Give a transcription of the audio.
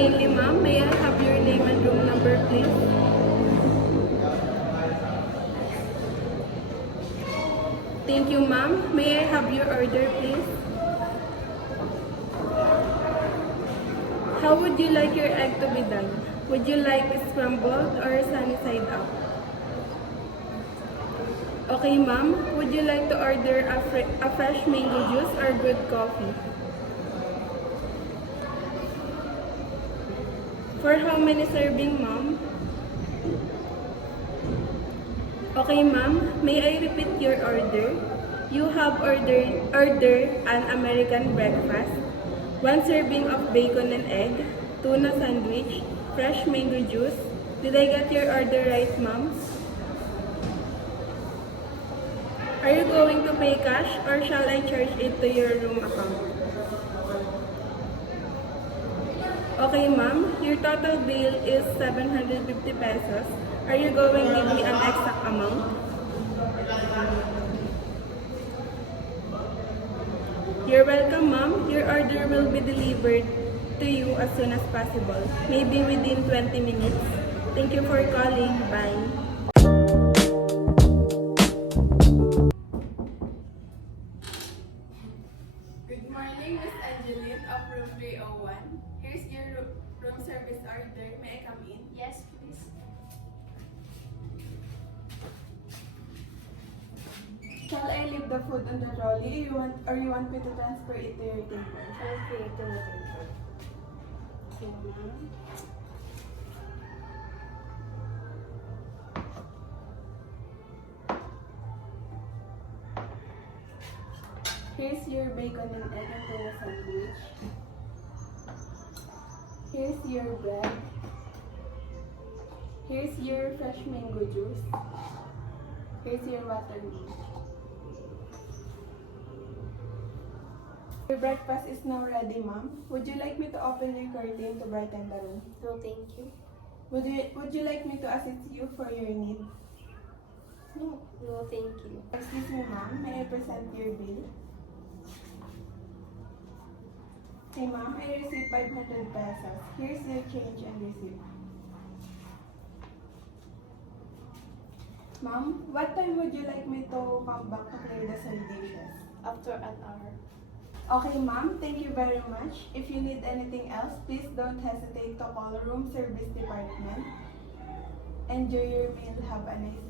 Mainly, ma'am, may I have your name and room number, please? Thank you, ma'am. May I have your order, please? How would you like your egg to be done? Would you like it scrambled or sunny side up? Okay, ma'am. Would you like to order a fresh mango juice or good coffee? For how many serving, ma'am? Okay, ma'am. May I repeat your order? You have ordered an American breakfast, 1 serving of bacon and egg, tuna sandwich, fresh mango juice. Did I get your order right, ma'am? Are you going to pay cash or shall I charge it to your room account? Okay, ma'am. Your total bill is 750 pesos. Are you going to give me an exact amount? You're welcome, ma'am. Your order will be delivered to you as soon as possible, maybe within 20 minutes. Thank you for calling. Bye. Good morning, Miss Angeline of room 301. Here's your room service order. May I come in? Yes, please. Shall I leave the food on the trolley or you want me to transfer it to your table? Okay, to the table. Okay, ma'am. Here's your bacon and egg and tuna sandwich. Here's your bread. Here's your fresh mango juice. Here's your watermelon. Your breakfast is now ready, ma'am. Would you like me to open your curtain to brighten the room? No, thank you. Would you like me to assist you for your need? No, thank you. Excuse me, ma'am. May I present your bill? Hey, ma'am. I received 500 pesos. Here's your change and receipt. Ma'am, what time would you like me to come back to clear the side dishes? After an hour. Okay, ma'am. Thank you very much. If you need anything else, please don't hesitate to call room service department. Enjoy your meal. Have a nice day.